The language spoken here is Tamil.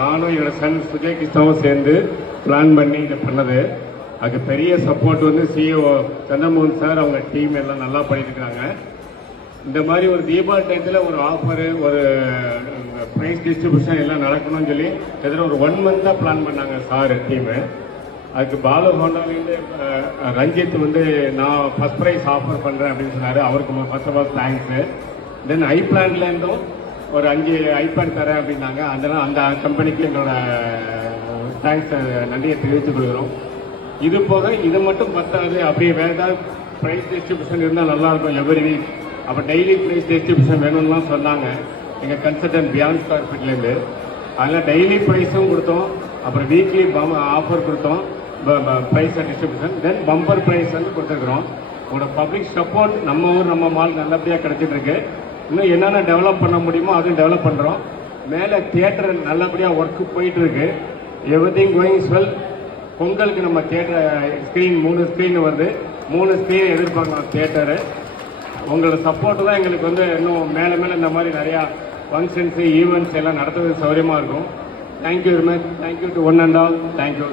நானும் என்னோட சன் சுஜய் கிருஷ்ணாவும் சேர்ந்து பிளான் பண்ணி இதை பண்ணது. அதுக்கு பெரிய சப்போர்ட் வந்து சிஇஓ சந்திரமோகன் சார், அவங்க டீம் எல்லாம் நல்லா பண்ணிட்டு இருக்காங்க. இந்த மாதிரி ஒரு தீபாவளி டயத்தில் ஒரு ஆஃபரு, ஒரு ப்ரைஸ் டிஸ்ட்ரிபியூஷன் எல்லாம் நடக்கணும்னு சொல்லி எதிர ஒரு 1 மந்தாக பிளான் பண்ணாங்க சார் டீமு. அதுக்கு பாலு ஹோண்டாலேருந்து ரஞ்சித் வந்து நான் ஃபஸ்ட் ப்ரைஸ் ஆஃபர் பண்ணுறேன் அப்படின்னு சொன்னார். அவருக்கு ஃபர்ஸ்ட் ஆஃப் ஆல் தேங்க்ஸு. தென் ஐப்ளான்லேருந்தும் ஒரு 5 ஐப்ளான் தரேன் அப்படின்னாங்க. அதெல்லாம் அந்த கம்பெனிக்கு என்னோட தேங்க்ஸ், நன்றியை தெரிவித்துக் கொள்கிறோம். இது போக இது மட்டும் பத்தாது, அப்படியே வேறு ஏதாவது ப்ரைஸ் டிஸ்ட்ரிபியூஷன் இருந்தால் நல்லாயிருக்கும் எவ்ரி வீக். அப்போ டெய்லி ப்ரைஸ் டிஸ்ட்ரிபியூஷன் வேணும்லாம் சொன்னாங்க எங்கள் கன்சல்டன்ட் பியாண்ட் ஸ்கார்பிட்லேருந்து. அதனால் டெய்லி ப்ரைஸும் கொடுத்தோம், அப்புறம் வீக்லி ஆஃபர் கொடுத்தோம், ப்ரைஸ் டிஸ்ட்ரிபியூஷன், தென் பம்பர் ப்ரைஸ் வந்து கொடுத்துருக்குறோம். உங்களோட பப்ளிக் சப்போர்ட் நம்ம ஊர் நம்ம மால் நல்லபடியாக கிடைச்சிட்டு இருக்கு. இன்னும் என்னென்ன டெவலப் பண்ண முடியுமோ அதுவும் டெவலப் பண்ணுறோம். மேலே தியேட்டர் நல்லபடியாக ஒர்க்கு போயிட்டு இருக்கு. Everything going well. பொங்கலுக்கு நம்ம தியேட்டர் ஸ்க்ரீன் 3 ஸ்க்ரீன் வருது. 3 ஸ்க்ரீன் எதிர்பார்க்கலாம் தியேட்டரு. உங்களோட சப்போர்ட்டு தான் எங்களுக்கு வந்து இன்னும் மேலே மேலே இந்த மாதிரி நிறையா ஃபங்க்ஷன்ஸு ஈவெண்ட்ஸ் எல்லாம் நடத்துறது சௌகரியமாக இருக்கும். Thank you very much. Thank you to one and all. Thank you.